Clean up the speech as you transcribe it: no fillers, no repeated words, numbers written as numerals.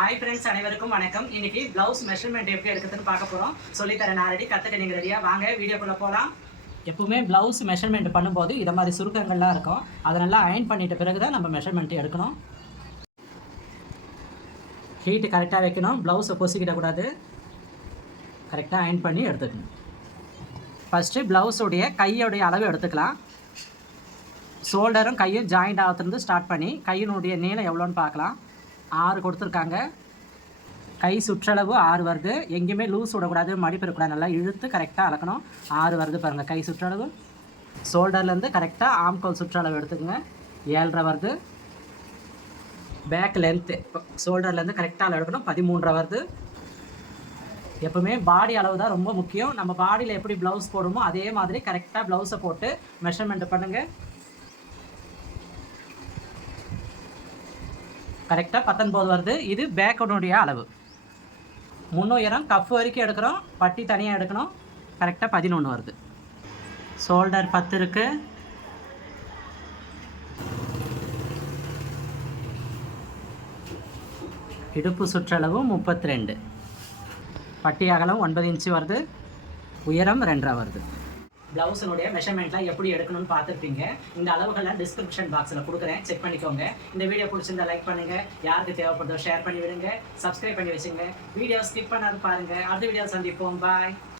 Hi friends, அனைவருக்கும் வணக்கம். இன்னைக்கு ப்ளவுஸ் மெஷர்மெண்ட் எப்படி எடுக்கிறதுன்னு பார்க்க போகிறோம். சொல்லித்தரேன் நான் ரெடி. கற்றுக்க நீங்கள் ரெடியாக வாங்க, வீடியோக்குள்ளே போகலாம். எப்பவுமே ப்ளவுஸ் மெஷர்மெண்ட் பண்ணும்போது இதை மாதிரி சுருக்கங்கள்லாம் இருக்கும். அதை நல்லா அயன் பண்ணிட்ட பிறகு தான் நம்ம மெஷர்மெண்ட் எடுக்கணும். ஹீட்டு கரெக்டாக வைக்கணும். ப்ளவுஸை பொசிக்கிடக்கூடாது. கரெக்டாக அயன் பண்ணி எடுத்துக்கணும். ஃபஸ்ட்டு ப்ளவுஸுடைய கையோடைய அளவு எடுத்துக்கலாம். ஷோல்டரும் கையும் ஜாயிண்ட் ஆகிறதுலேருந்து ஸ்டார்ட் பண்ணி கையினுடைய நீளம் எவ்வளோன்னு பார்க்கலாம். 6 கொடுத்துருக்காங்க. கை சுற்றளவு 6 வருது. எங்கேயுமே லூஸ் விடக்கூடாது, மடிப்பு இருக்கக்கூடாது. நல்லா இழுத்து கரெக்டாக அளக்கணும். 6 வருது பாருங்கள் கை சுற்றளவு. ஷோல்டர்லேருந்து கரெக்டாக ஆம்கோல் சுற்றளவு எடுத்துக்கோங்க. 7.5 வருது. பேக் லென்த்து ஷோல்டர்லேருந்து கரெக்டாக எடுக்கணும். 13.5 வருது. எப்பவுமே பாடி அளவு தான் ரொம்ப முக்கியம். நம்ம பாடியில் எப்படி ப்ளவுஸ் போடுமோ அதே மாதிரி கரெக்டாக ப்ளவுஸை போட்டு மெஷர்மெண்ட் பண்ணுங்கள். கரெக்டாக 19 வருது. இது பேக்கனுடைய அளவு. முன்னுயரம் கஃப் வரைக்கும் எடுக்கிறோம். பட்டி தனியாக எடுக்கணும். கரெக்டாக 11 வருது. ஷோல்டர் 10 இருக்குது. இடுப்பு சுற்றளவு 32. பட்டி அகலம் 9 இன்ச்சு வருது. உயரம் 2.5 வருது. ப்ளவுஸினுடைய மெஷர்மெண்ட்லாம் எப்படி எடுக்கணும்னு பார்த்துருப்பீங்க. இந்த அளவுகள்லாம் டிஸ்கிரிப்ஷன் பாக்ஸில் கொடுக்குறேன், செக் பண்ணிக்கோங்க. இந்த வீடியோ பிடிச்சிருந்தா லைக் பண்ணுங்கள். யாருக்கு தேவைப்படுதோ ஷேர் பண்ணி விடுங்க. சப்ஸ்கிரைப் பண்ணி வச்சுங்க. வீடியோ ஸ்கிப் பண்ணாது பாருங்கள். அடுத்த வீடியோ சந்திப்போம். பாய்.